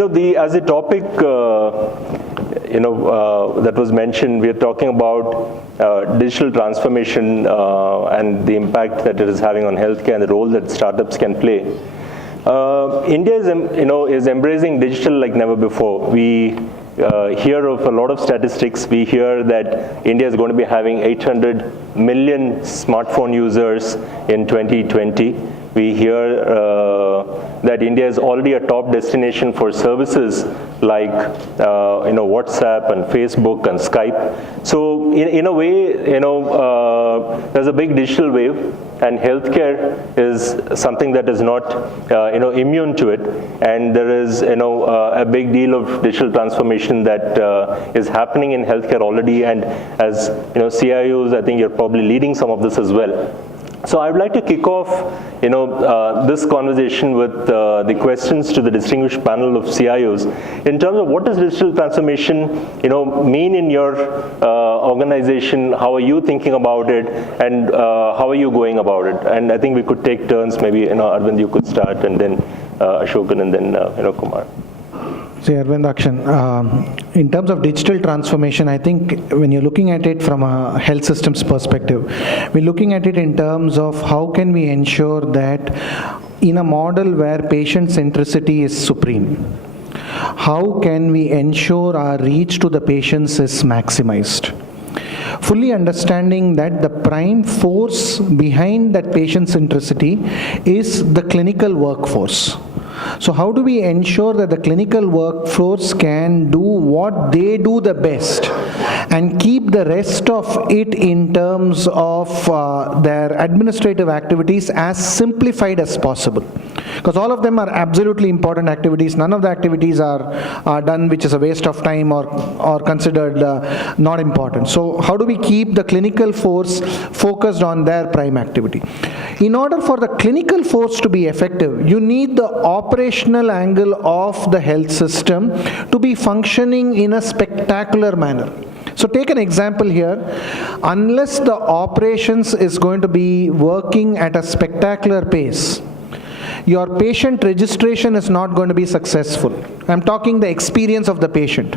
as a topic, that was mentioned, we are talking about digital transformation and the impact that it is having on healthcare and the role that startups can play. India is embracing digital like never before. We hear of a lot of statistics. We hear that India is going to be having 800 million smartphone users in 2020. We hear that India is already a top destination for services like WhatsApp and Facebook and Skype. So in a way, there's a big digital wave, and healthcare is something that is not immune to it. And there is a big deal of digital transformation that is happening in healthcare already. And as CIOs, I think you're probably leading some of this as well. So I would like to kick off, this conversation with the questions to the distinguished panel of CIOs in terms of what does digital transformation, mean in your organization? How are you thinking about it, and how are you going about it? And I think we could take turns. Maybe Arvind, you could start, and then Ashokkan, and then Kumar. See, Aravindakshan, in terms of digital transformation, I think when you're looking at it from a health systems perspective, we're looking at it in terms of how can we ensure that in a model where patient centricity is supreme, how can we ensure our reach to the patients is maximized? Fully understanding that the prime force behind that patient centricity is the clinical workforce. So how do we ensure that the clinical workforce can do what they do the best and keep the rest of it in terms of their administrative activities as simplified as possible? Because all of them are absolutely important activities. None of the activities are done which is a waste of time or considered not important. So how do we keep the clinical force focused on their prime activity? In order for the clinical force to be effective, you need the operational angle of the health system to be functioning in a spectacular manner. So take an example here. Unless the operations is going to be working at a spectacular pace, your patient registration is not going to be successful. I'm talking the experience of the patient.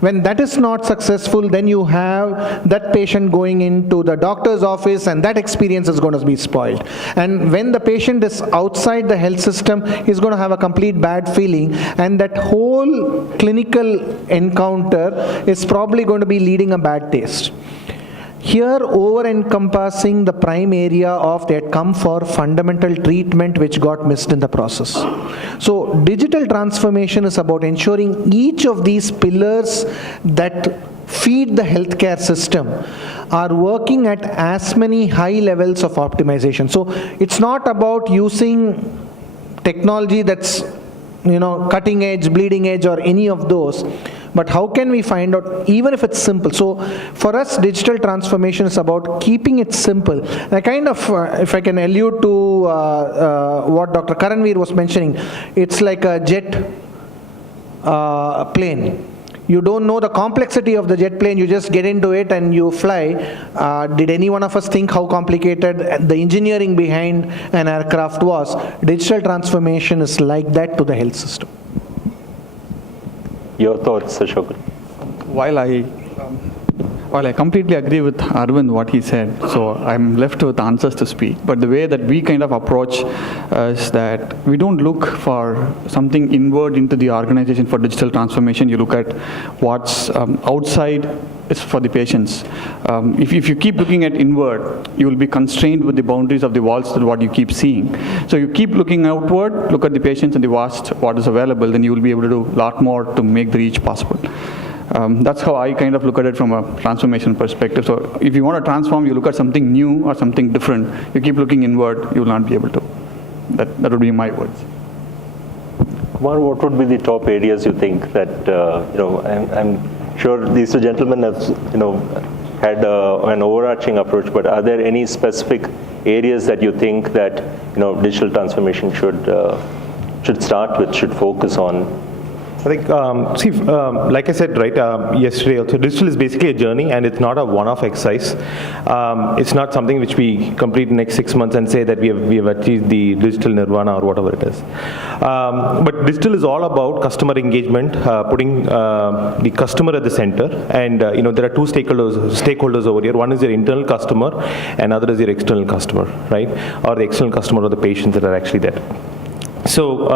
When that is not successful, then you have that patient going into the doctor's office, and that experience is going to be spoiled. And when the patient is outside the health system, he's going to have a complete bad feeling, and that whole clinical encounter is probably going to be leading a bad taste. Here, over-encompassing the prime area of they had come for fundamental treatment which got missed in the process. So digital transformation is about ensuring each of these pillars that feed the healthcare system are working at as many high levels of optimization. So it's not about using technology that's cutting edge, bleeding edge, or any of those. But how can we find out, even if it's simple? So for us, digital transformation is about keeping it simple. I kind of, if I can allude to what Dr. Karanveer was mentioning, it's like a jet plane. You don't know the complexity of the jet plane, you just get into it and you fly. Did any one of us think how complicated the engineering behind an aircraft was? Digital transformation is like that to the health system. Your thoughts, Ashokkan? While I completely agree with Arvind what he said, so I'm left with answers to speak. But the way that we kind of approach is that we don't look for something inward into the organization for digital transformation. You look at what's outside is for the patients. If you keep looking at inward, you will be constrained with the boundaries of the walls to what you keep seeing. So you keep looking outward, look at the patients and the vast what is available, then you will be able to do a lot more to make the reach possible. That's how I kind of look at it from a transformation perspective. So if you want to transform, you look at something new or something different. You keep looking inward, you will not be able to. That would be my words. Kumar, what would be the top areas you think that, I'm sure these two gentlemen have, had an overarching approach, but are there any specific areas that you think that, digital transformation should start with, should focus on? I think, like I said, right, yesterday also, digital is basically a journey and it's not a one-off exercise. It's not something which we complete in the next 6 months and say that we have achieved the digital nirvana or whatever it is. But digital is all about customer engagement, putting the customer at the center. And, there are two stakeholders over here. One is your internal customer and other is your external customer, right? Or the external customer or the patients that are actually there. So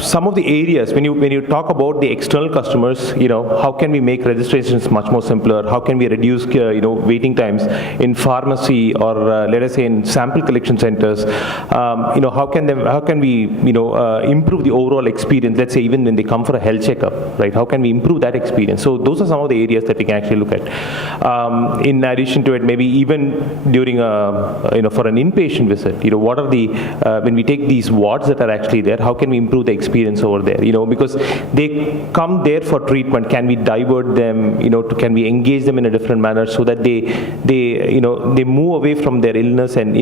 some of the areas, when you talk about the external customers, how can we make registrations much more simpler? How can we reduce, waiting times in pharmacy or let us say in sample collection centers? How can we, improve the overall experience? Let's say even when they come for a health checkup, right? How can we improve that experience? So those are some of the areas that we can actually look at. In addition to it, maybe even during for an inpatient visit, what are the when we take these wards that are actually there, how can we improve the experience over there? Because they come there for treatment. Can we divert them? Can we engage them in a different manner so that they move away from their illness and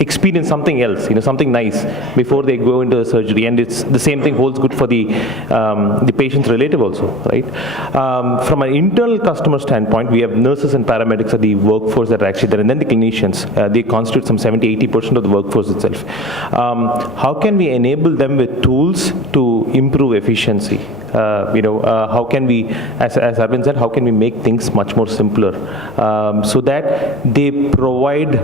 experience something else, something nice before they go into the surgery. And it's the same thing holds good for the patient's relative also, right? From an internal customer standpoint, we have nurses and paramedics are the workforce that are actually there, and then the clinicians. They constitute some 70-80% of the workforce itself. How can we enable them with tools to improve efficiency? How can we, as Arvind said, how can we make things much more simpler so that they provide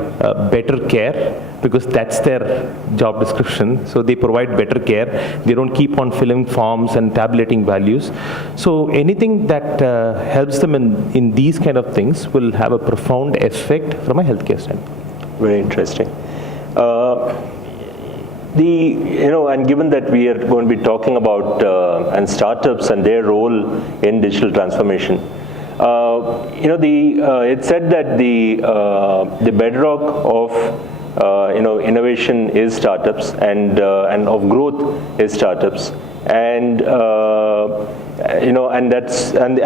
better care, because that's their job description. So they provide better care. They don't keep on filling forms and tabulating values. So anything that helps them in these kind of things will have a profound effect from a healthcare standpoint. Very interesting. And given that we are going to be talking about and startups and their role in digital transformation, it's said that the bedrock of innovation is startups and of growth is startups, and the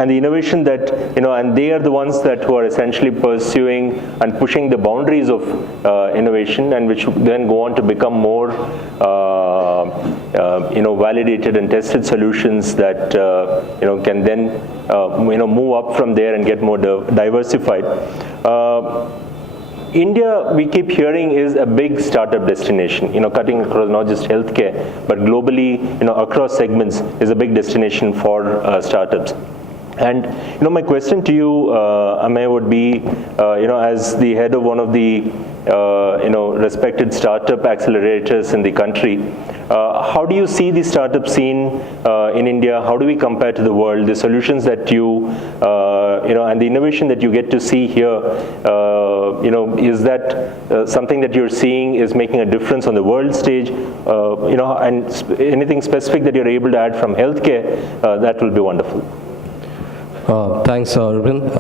innovation that and they are the ones that who are essentially pursuing and pushing the boundaries of innovation, and which then go on to become more validated and tested solutions that can then move up from there and get more diversified. India, we keep hearing, is a big startup destination, cutting across not just healthcare, but globally, across segments is a big destination for startups. And, my question to you, Amey, would be, as the head of one of the, respected startup accelerators in the country, how do you see the startup scene in India? How do we compare to the world? The solutions that you, and the innovation that you get to see here, is that something that you're seeing is making a difference on the world stage? And anything specific that you're able to add from healthcare, that will be wonderful. Thanks, Arvind.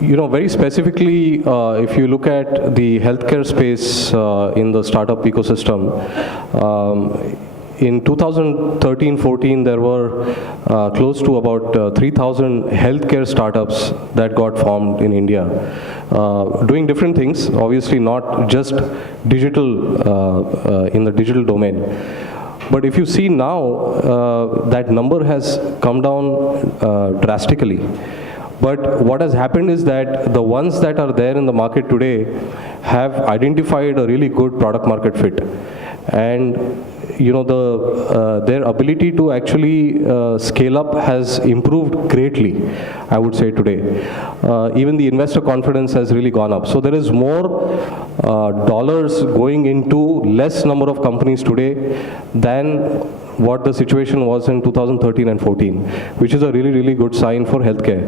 Very specifically, if you look at the healthcare space in the startup ecosystem, in 2013-14, there were close to about 3,000 healthcare startups that got formed in India, doing different things, obviously not just digital, in the digital domain. But if you see now, that number has come down drastically. But what has happened is that the ones that are there in the market today have identified a really good product market fit. And their ability to actually scale up has improved greatly, I would say today. Even the investor confidence has really gone up. So there is more dollars going into less number of companies today than what the situation was in 2013 and 14, which is a really, really good sign for healthcare.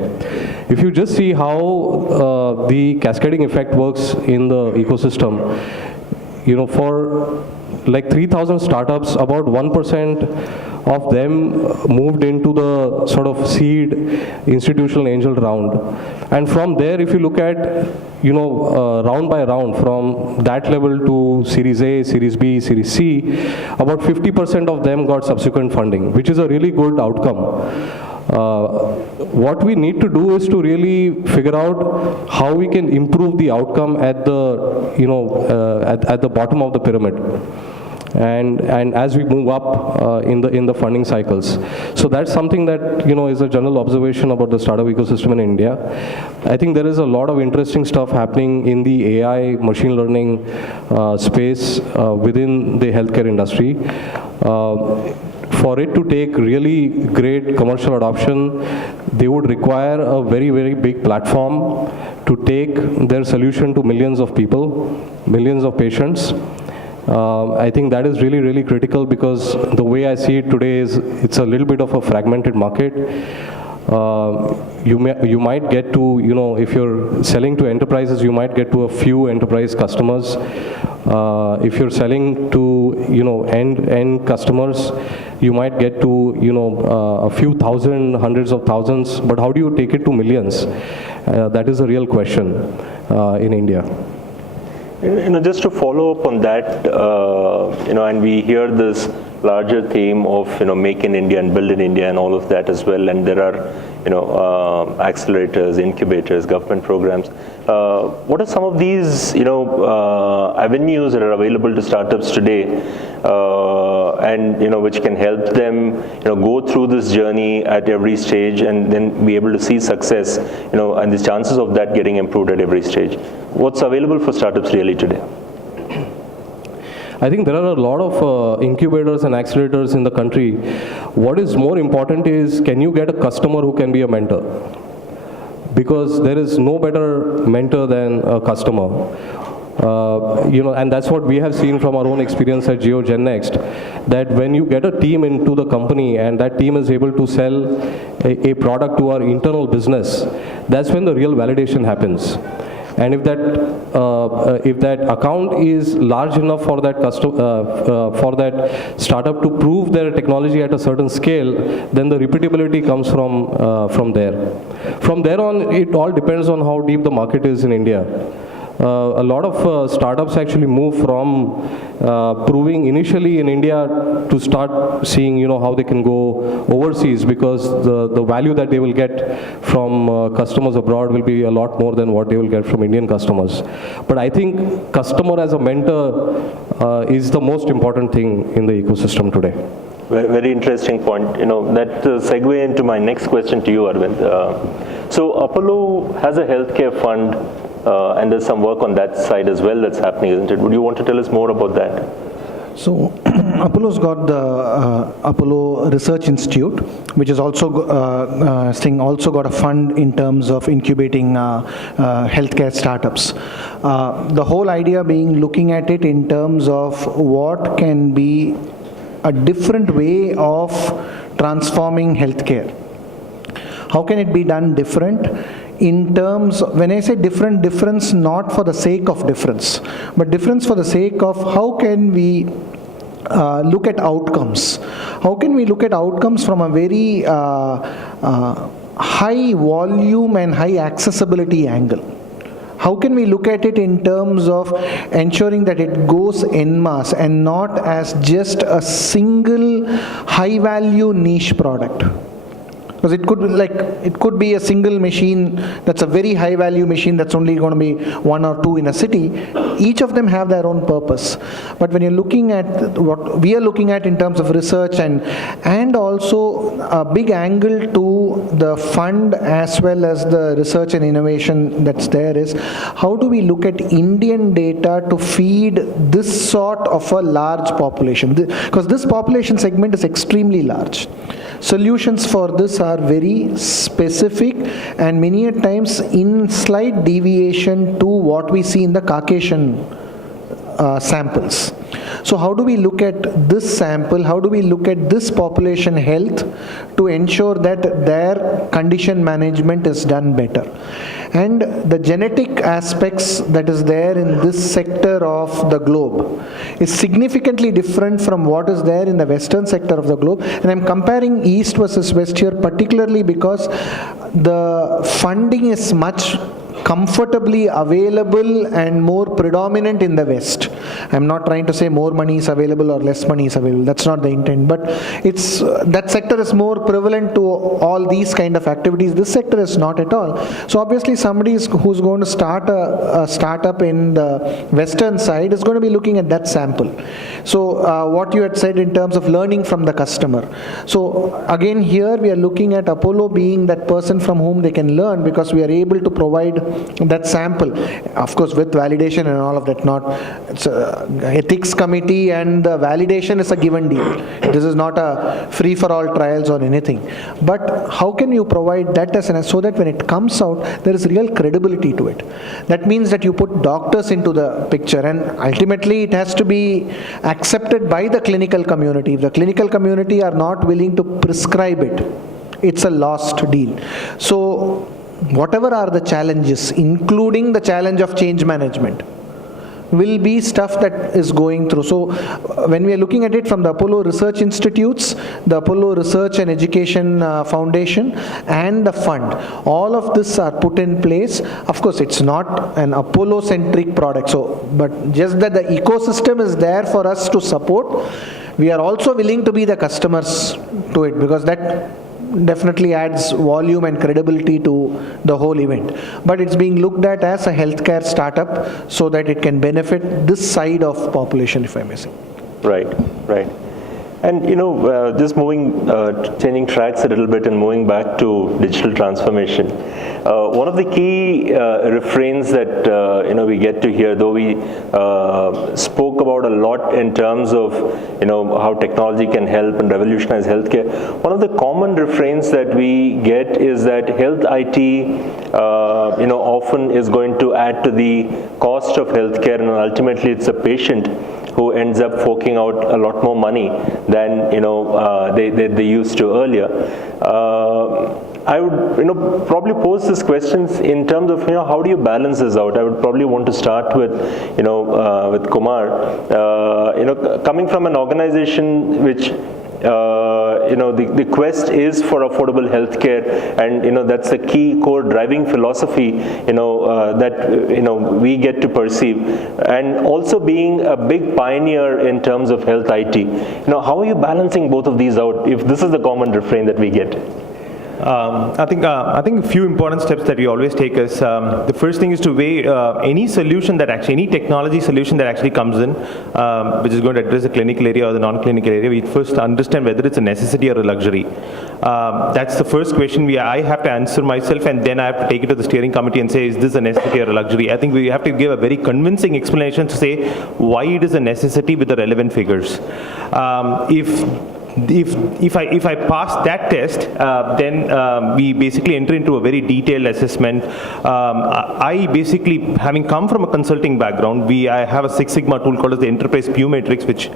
If you just see how the cascading effect works in the ecosystem, for like 3,000 startups, about 1% of them moved into the sort of seed institutional angel round. And from there, if you look at, round by round, from that level to Series A, Series B, Series C, about 50% of them got subsequent funding, which is a really good outcome. What we need to do is to really figure out how we can improve the outcome at the, at the bottom of the pyramid. and as we move up in the funding cycles. So that's something that, is a general observation about the startup ecosystem in India. I think there is a lot of interesting stuff happening in the AI, machine learning space within the healthcare industry. For it to take really great commercial adoption, they would require a very, very big platform to take their solution to millions of people, millions of patients. I think that is really, really critical, because the way I see it today is it's a little bit of a fragmented market. You might get to, if you're selling to enterprises, you might get to a few enterprise customers. If you're selling to, end customers, you might get to, a few thousand, hundreds of thousands, but how do you take it to millions? That is a real question in India. Just to follow up on that, and we hear this larger theme of, make in India and build in India and all of that as well, and there are, accelerators, incubators, government programs. What are some of these, avenues that are available to startups today, and, which can help them, go through this journey at every stage and then be able to see success, and the chances of that getting improved at every stage? What's available for startups really today? I think there are a lot of incubators and accelerators in the country. What is more important is, can you get a customer who can be a mentor? Because there is no better mentor than a customer. And that's what we have seen from our own experience at GenNext, that when you get a team into the company and that team is able to sell a product to our internal business, that's when the real validation happens. And if that account is large enough for that for that startup to prove their technology at a certain scale, then the repeatability comes from there. From there on, it all depends on how deep the market is in India. A lot of startups actually move from proving initially in India to start seeing, how they can go overseas, because the value that they will get from customers abroad will be a lot more than what they will get from Indian customers. But I think customer as a mentor is the most important thing in the ecosystem today. Very, very interesting point. That segue into my next question to you, Arvind. So Apollo has a healthcare fund, and there's some work on that side as well that's happening, isn't it? Would you want to tell us more about that? So Apollo's got the Apollo Research Institute, which is also also got a fund in terms of incubating healthcare startups. The whole idea being looking at it in terms of what can be a different way of transforming healthcare. How can it be done different? In terms, when I say difference not for the sake of difference, but difference for the sake of how can we look at outcomes. How can we look at outcomes from a very high volume and high accessibility angle? How can we look at it in terms of ensuring that it goes en masse and not as just a single high value niche product? Because it could be a single machine that's a very high value machine that's only going to be one or two in a city. Each of them have their own purpose. But when you're looking at what we are looking at in terms of research and also a big angle to the fund as well as the research and innovation that's there is, how do we look at Indian data to feed this sort of a large population? Because this population segment is extremely large. Solutions for this are very specific and many a times in slight deviation to what we see in the Caucasian samples. So how do we look at this sample? How do we look at this population health to ensure that their condition management is done better? And the genetic aspects that is there in this sector of the globe is significantly different from what is there in the western sector of the globe. And I'm comparing east versus west here particularly because the funding is much comfortably available and more predominant in the West. I'm not trying to say more money is available or less money is available. That's not the intent. But it's that sector is more prevalent to all these kind of activities. This sector is not at all. So obviously somebody who's going to start a startup in the Western side is going to be looking at that sample. So what you had said in terms of learning from the customer. So again here we are looking at Apollo being that person from whom they can learn, because we are able to provide that sample, of course with validation and all of that. Not it's a ethics committee and the validation is a given deal. This is not a free for all trials or anything. But how can you provide that as an, so that when it comes out there is real credibility to it. That means that you put doctors into the picture, and ultimately it has to be accepted by the clinical community. If the clinical community are not willing to prescribe it, it's a lost deal. So whatever are the challenges, including the challenge of change management, will be stuff that is going through. So when we are looking at it from the Apollo Research Institutes, the Apollo Research and Education Foundation and the fund, all of this are put in place. Of course it's not an Apollo centric product, so but just that the ecosystem is there for us to support. We are also willing to be the customers to it, because that definitely adds volume and credibility to the whole event. But it's being looked at as a healthcare startup so that it can benefit this side of population, if I may say. Right, right. And just changing tracks a little bit and moving back to digital transformation. One of the key refrains that we get to hear, though we spoke about a lot in terms of how technology can help and revolutionize healthcare. One of the common refrains that we get is that health IT often is going to add to the cost of healthcare, and ultimately it's a patient who ends up forking out a lot more money than they used to earlier. I would probably pose these questions in terms of how do you balance this out. I would probably want to start with with Kumar. Coming from an organization which the quest is for affordable healthcare, and that's a key core driving philosophy that we get to perceive, and also being a big pioneer in terms of health IT. How are you balancing both of these out if this is the common refrain that we get? I think a few important steps that we always take is, the first thing is to weigh any solution that actually, any technology solution that actually comes in, which is going to address the clinical area or the non-clinical area. We first understand whether it's a necessity or a luxury. That's the first question I have to answer myself, and then I have to take it to the steering committee and say, is this a necessity or a luxury? I think we have to give a very convincing explanation to say why it is a necessity with the relevant figures. If I pass that test, then we basically enter into a very detailed assessment. I basically, having come from a consulting background, I have a Six Sigma tool called as the Enterprise Pew Matrix, which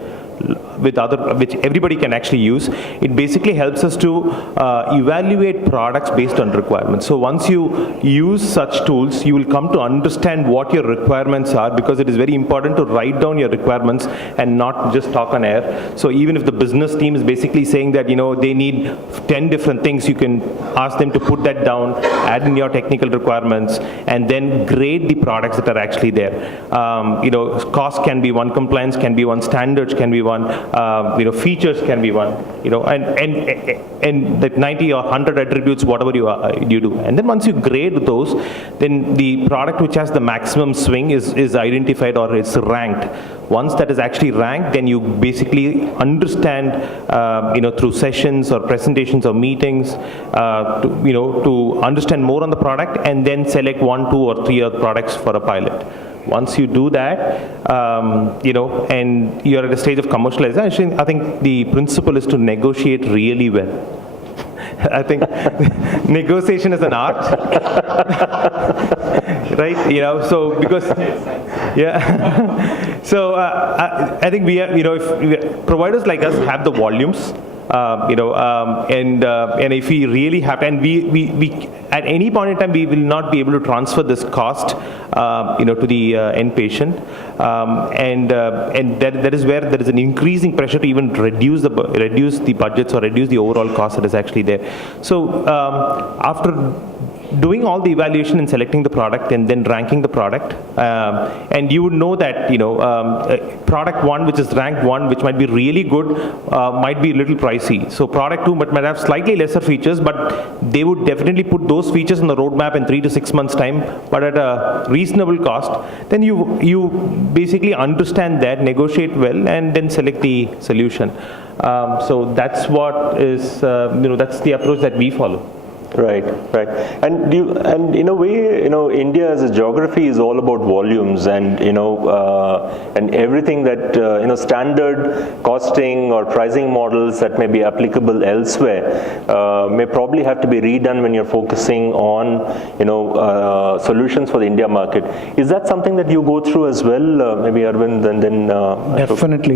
everybody can actually use. It basically helps us to evaluate products based on requirements. So once you use such tools, you will come to understand what your requirements are, because it is very important to write down your requirements and not just talk on air. So even if the business team is basically saying that they need 10 different things, you can ask them to put that down, add in your technical requirements, and then grade the products that are actually there. Cost can be one, compliance can be one, standards can be one, features can be one, and that 90 or 100 attributes, whatever you do. And then once you grade those, then the product which has the maximum swing is identified, or it's ranked. Once that is actually ranked, then you basically understand, through sessions or presentations or meetings, to understand more on the product, and then select 1, 2, or 3 other products for a pilot. Once you do that, and you're at a stage of commercialization, I think the principle is to negotiate really well. I think negotiation is an art, right? So because, yeah. So I think we have, if providers like us have the volumes, and if we really have, and we at any point in time, we will not be able to transfer this cost, to the end patient, and that is where there is an increasing pressure to even reduce the budgets or reduce the overall cost that is actually there. So after doing all the evaluation and selecting the product and then ranking the product. And you would know that, product 1, which is ranked 1, which might be really good, might be a little pricey. So product 2 might have slightly lesser features, but they would definitely put those features on the roadmap in 3 to 6 months time, but at a reasonable cost. Then you basically understand that, negotiate well, and then select the solution. So that's what is, that's the approach that we follow. Right. And in a way, India as a geography is all about volumes, and and everything that standard costing or pricing models that may be applicable elsewhere may probably have to be redone when you're focusing on solutions for the India market. Is that something that you go through as well, maybe Arvind, and then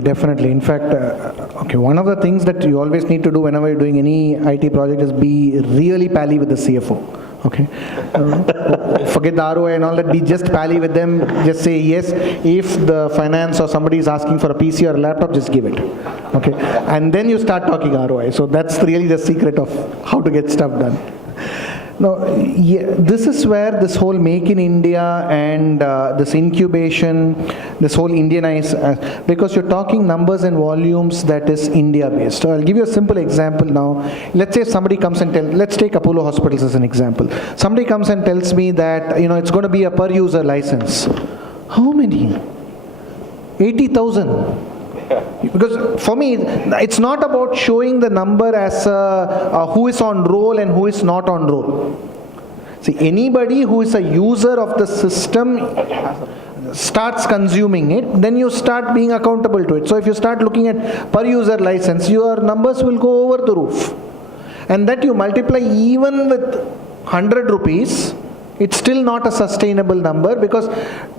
Definitely. In fact, one of the things that you always need to do whenever you're doing any IT project is be really pally with the CFO. Okay, forget the ROI and all that. Be just pally with them. Just say yes. If the finance or somebody is asking for a PC or a laptop, just give it. Okay, and then you start talking ROI. So that's really the secret of how to get stuff done. Now, this is where this whole Make in India and this incubation, this whole Indianize, because you're talking numbers and volumes that is India based. So I'll give you a simple example now. Let's say somebody comes and let's take Apollo Hospitals as an example. Somebody comes and tells me that, it's going to be a per user license. How many? 80,000. Because for me, it's not about showing the number as who is on roll and who is not on roll. See, anybody who is a user of the system starts consuming it, then you start being accountable to it. So if you start looking at per user license, your numbers will go over the roof. And that you multiply even with 100 rupees, it's still not a sustainable number, because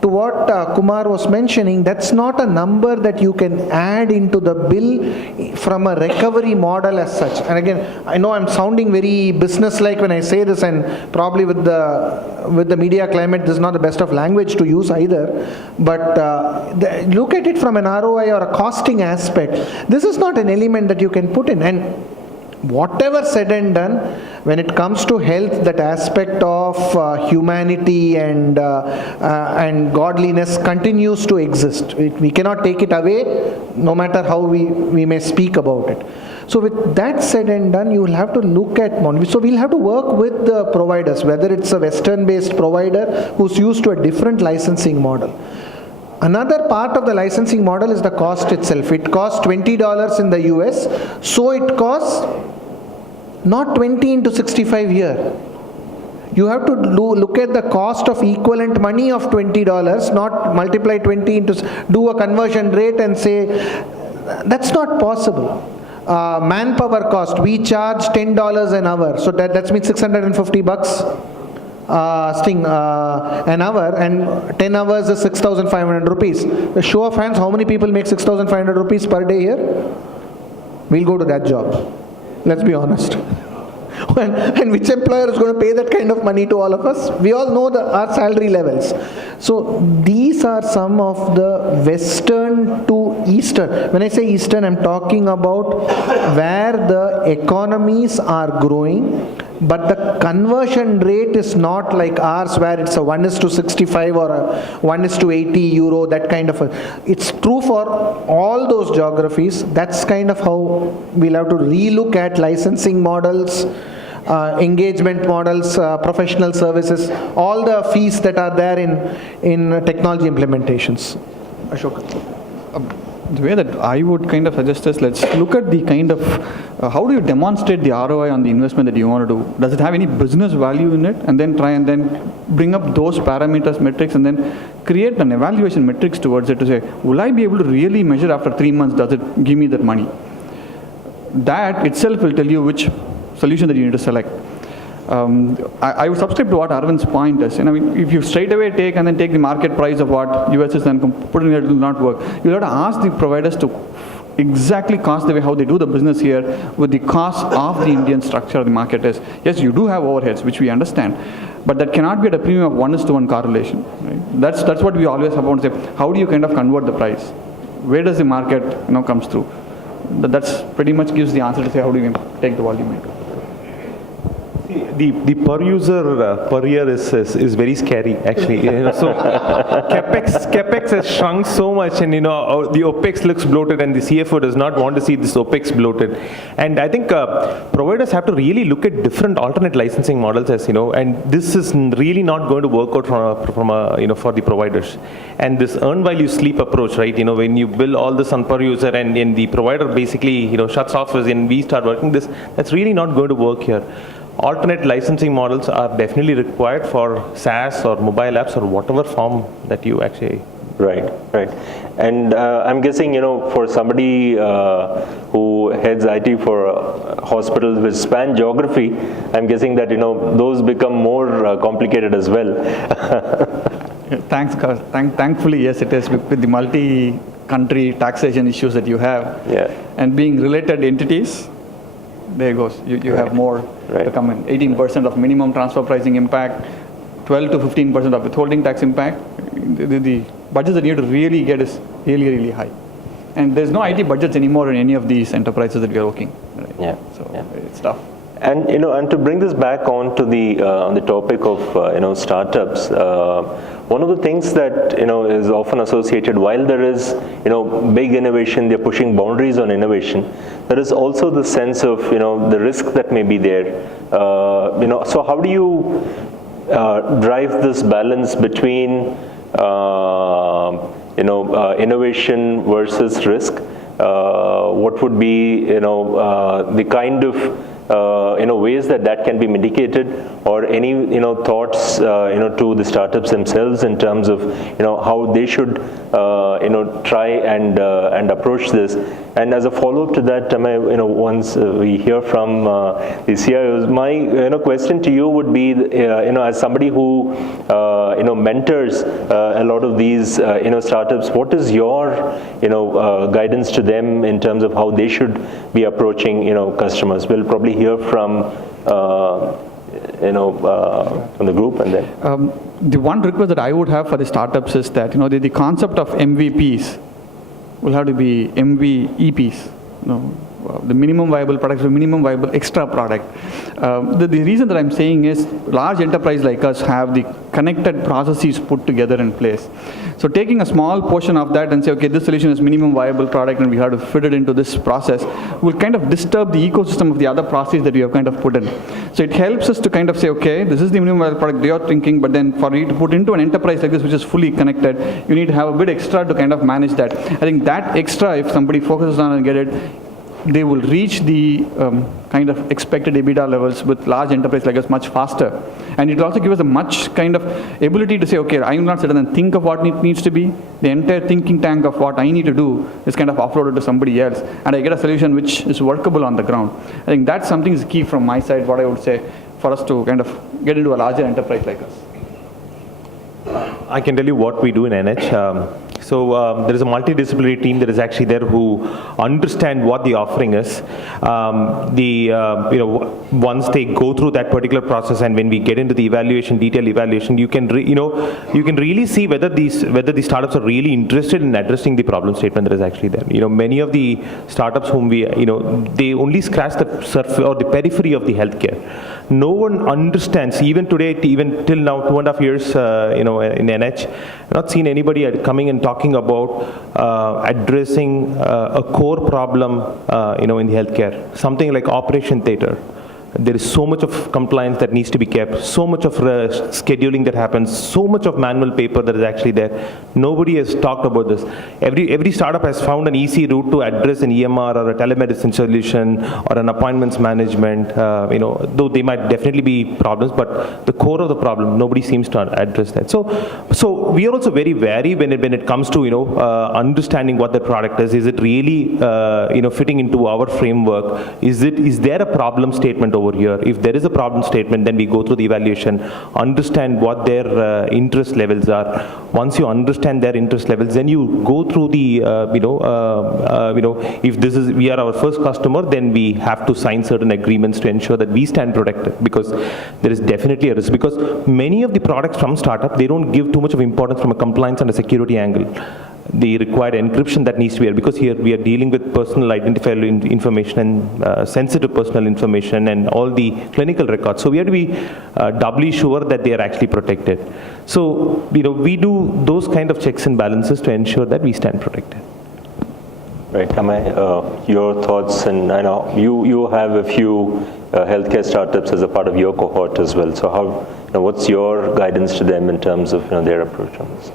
to what Kumar was mentioning, that's not a number that you can add into the bill from a recovery model as such. And again, I know I'm sounding very business-like when I say this, and probably with the media climate, this is not the best of language to use either. But look at it from an ROI or a costing aspect. This is not an element that you can put in. And whatever said and done, when it comes to health, that aspect of humanity and godliness continues to exist. We cannot take it away, no matter how we may speak about it. So with that said and done, you will have to look at money. So we'll have to work with the providers, whether it's a Western-based provider who's used to a different licensing model. Another part of the licensing model is the cost itself. It costs $20 in the US, so it costs not 20 into 65 here. You have to look at the cost of equivalent money of $20, not multiply 20 into, do a conversion rate and say, that's not possible. Manpower cost, we charge $10 an hour, so that means 650 bucks. An hour, and 10 hours is 6,500 rupees. A show of hands, how many people make 6,500 rupees per day here? We'll go to that job. Let's be honest. And which employer is going to pay that kind of money to all of us? We all know our salary levels. So these are some of the Western to Eastern. When I say Eastern, I'm talking about where the economies are growing, but the conversion rate is not like ours, where it's a 1:65 or a 1:80 euro, that kind of it's true for all those geographies. That's kind of how we'll have to relook at licensing models, engagement models, professional services, all the fees that are there in technology implementations. Ashokkan. The way that I would kind of suggest is, let's look at the kind of, how do you demonstrate the ROI on the investment that you want to do? Does it have any business value in it? And then try and then bring up those parameters, metrics, and then create an evaluation metrics towards it to say, will I be able to really measure after 3 months, does it give me that money? That itself will tell you which solution that you need to select. I would subscribe to what Arvind's point is. And I mean, if you straight away take the market price of what US is and put it in, it will not work. You have to ask the providers to exactly cost the way how they do the business here with the cost of the Indian structure of the market is. Yes, you do have overheads, which we understand, but that cannot be at a premium of 1:1 correlation. Right? That's what we always have to say. How do you kind of convert the price? Where does the market comes through? That's pretty much gives the answer to say how do you take the volume. the per user per year is very scary actually. So capex has shrunk so much, and the OPEX looks bloated, and the CFO does not want to see this OPEX bloated. And I think providers have to really look at different alternate licensing models, as and this is really not going to work out for the providers. And this earn while you sleep approach, right? When you bill all this on per user, and the provider basically shuts off and we start working this, that's really not going to work here. Alternate licensing models are definitely required for SaaS or mobile apps or whatever form that you actually. Right. And I'm guessing, for somebody who heads IT for hospitals which span geography, I'm guessing that, those become more complicated as well. Thanks, Kar. Thankfully, yes, it is with the multi-country taxation issues that you have. Yeah. And being related entities, there goes. You have more to come in. 18% of minimum transfer pricing impact, 12 to 15% of withholding tax impact. The budgets that you need to really get is really, really high. And there's no IT budgets anymore in any of these enterprises that we are working. Right? Yeah. So it's tough. And and to bring this back on to the on the topic of startups, one of the things that is often associated, while there is big innovation, they're pushing boundaries on innovation, there is also the sense of the risk that may be there. So how do you drive this balance between innovation versus risk? What would be the kind of ways that can be mitigated, or any thoughts to the startups themselves in terms of how they should try and approach this. And as a follow-up to that, once we hear from the CIOs, my question to you would be, as somebody who mentors a lot of these startups, what is your guidance to them in terms of how they should be approaching customers? We'll probably hear from from the group, and then the one request that I would have for the startups is that the concept of MVPs will have to be MVEPs. The minimum viable product, the minimum viable extra product. The reason that I'm saying is large enterprise like us have the connected processes put together in place. So taking a small portion of that and say, okay, this solution is minimum viable product and we have to fit it into this process will kind of disturb the ecosystem of the other processes that we have kind of put in. So it helps us to kind of say, okay, this is the minimum viable product they are thinking, but then for you to put into an enterprise like this, which is fully connected, you need to have a bit extra to kind of manage that. I think that extra, if somebody focuses on and get it, they will reach the kind of expected EBITDA levels with large enterprise like us much faster. And it will also give us a much kind of ability to say, okay, I will not sit and think of what it needs to be. The entire thinking tank of what I need to do is kind of offloaded to somebody else. And I get a solution which is workable on the ground. I think that's something is key from my side, what I would say, for us to kind of get into a larger enterprise like us. I can tell you what we do in NH. There is a multidisciplinary team that is actually there who understand what the offering is. Once they go through that particular process, and when we get into the evaluation, detailed evaluation, you can really see whether the startups are really interested in addressing the problem statement that is actually there. Many of the startups whom we they only scratch the surface or the periphery of the healthcare. No one understands, even today, even till now, 2.5 years, in NH, I've not seen anybody coming and talking about addressing a core problem, in the healthcare. Something like Operation Theatre. There is so much of compliance that needs to be kept, so much of scheduling that happens, so much of manual paper that is actually there. Nobody has talked about this. Every startup has found an easy route to address an EMR or a telemedicine solution or an appointments management. Though they might definitely be problems, but the core of the problem, nobody seems to address that. So we are also very wary when it comes to understanding what the product is. Is it really fitting into our framework? Is there a problem statement over here? If there is a problem statement, then we go through the evaluation, understand what their interest levels are. Once you understand their interest levels, then you go through the if we are our first customer, then we have to sign certain agreements to ensure that we stand protected, because there is definitely a risk. Because many of the products from startup, they don't give too much of importance from a compliance and a security angle. the required encryption that needs to be there, because here we are dealing with personal identifier information and sensitive personal information and all the clinical records. So we have to be doubly sure that they are actually protected. So, we do those kind of checks and balances to ensure that we stand protected. Right, Amey, your thoughts, and I know you have a few healthcare startups as a part of your cohort as well. So what's your guidance to them in terms of their approach on this?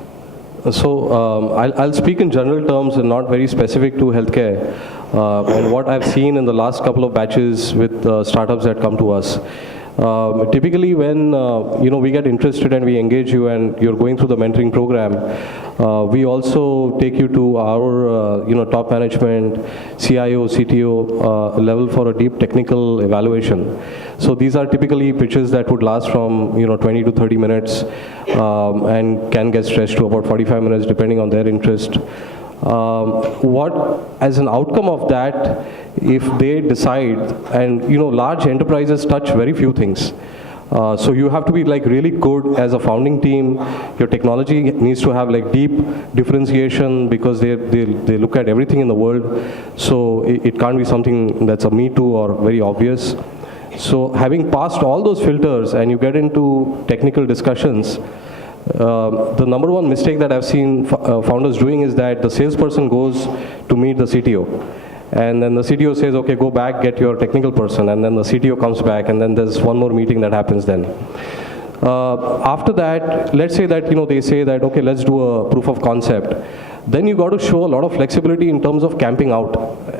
So I'll speak in general terms and not very specific to healthcare. And what I've seen in the last couple of batches with startups that come to us. Typically when we get interested and we engage you and you're going through the mentoring program, we also take you to our top management, CIO, CTO level for a deep technical evaluation. So these are typically pitches that would last from 20 to 30 minutes and can get stretched to about 45 minutes depending on their interest. What, as an outcome of that, if they decide, and large enterprises touch very few things. So you have to be really good as a founding team. Your technology needs to have deep differentiation because they look at everything in the world. So it can't be something that's a me too or very obvious. So having passed all those filters and you get into technical discussions, the number one mistake that I've seen founders doing is that the salesperson goes to meet the CTO. And then the CTO says, okay, go back, get your technical person. And then the CTO comes back, and then there's one more meeting that happens then. After that, let's say that, they say that, okay, let's do a proof of concept. Then you got to show a lot of flexibility in terms of camping out,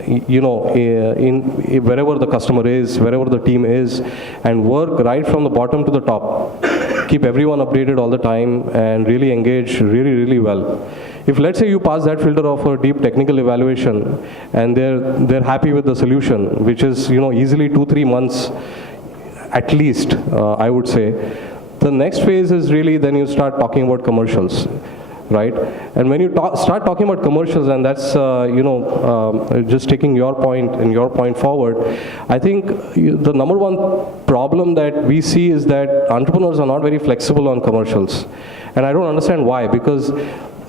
in wherever the customer is, wherever the team is, and work right from the bottom to the top. Keep everyone updated all the time and really engage really, really well. If let's say you pass that filter of a deep technical evaluation and they're happy with the solution, which is easily 2-3 months at least, I would say, the next phase is really then you start talking about commercials, right? And when you start talking about commercials, and that's just taking your point and your point forward, I think the number one problem that we see is that entrepreneurs are not very flexible on commercials, and I don't understand why, because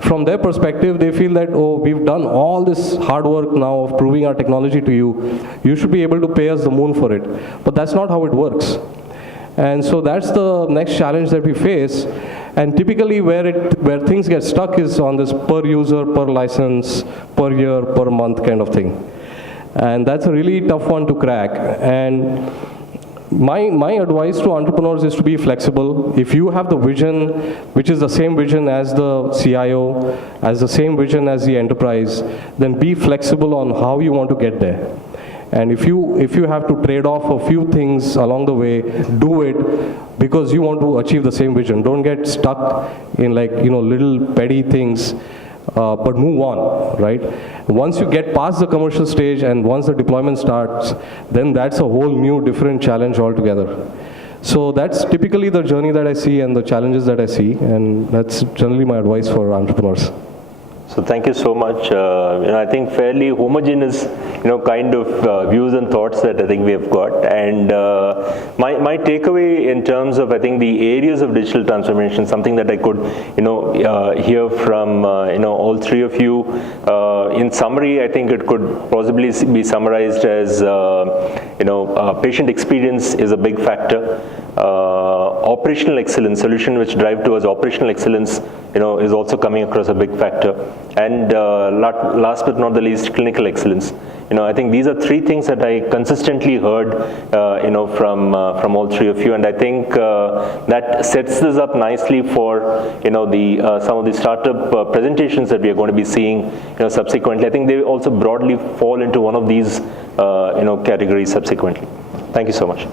from their perspective, they feel that, oh, we've done all this hard work now of proving our technology to you. You should be able to pay us the moon for it. But that's not how it works. And so that's the next challenge that we face. And typically where things get stuck is on this per user, per license, per year, per month kind of thing. And that's a really tough one to crack. And my advice to entrepreneurs is to be flexible. If you have the vision, which is the same vision as the CIO, as the same vision as the enterprise, then be flexible on how you want to get there. And if you have to trade off a few things along the way, do it because you want to achieve the same vision. Don't get stuck in little petty things, but move on, right? Once you get past the commercial stage and once the deployment starts, then that's a whole new different challenge altogether. So that's typically the journey that I see and the challenges that I see, and that's generally my advice for entrepreneurs. So thank you so much. I think fairly homogeneous, kind of views and thoughts that I think we have got. And my takeaway in terms of, I think, the areas of digital transformation, something that I could, hear from, all three of you. In summary, I think it could possibly be summarized as, patient experience is a big factor. Operational excellence, solution which drive towards operational excellence, is also coming across a big factor. And last but not the least, clinical excellence. I think these are three things that I consistently heard, from all three of you. And I think that sets this up nicely for, some of the startup presentations that we are going to be seeing, subsequently. I think they also broadly fall into one of these, categories subsequently. Thank you so much.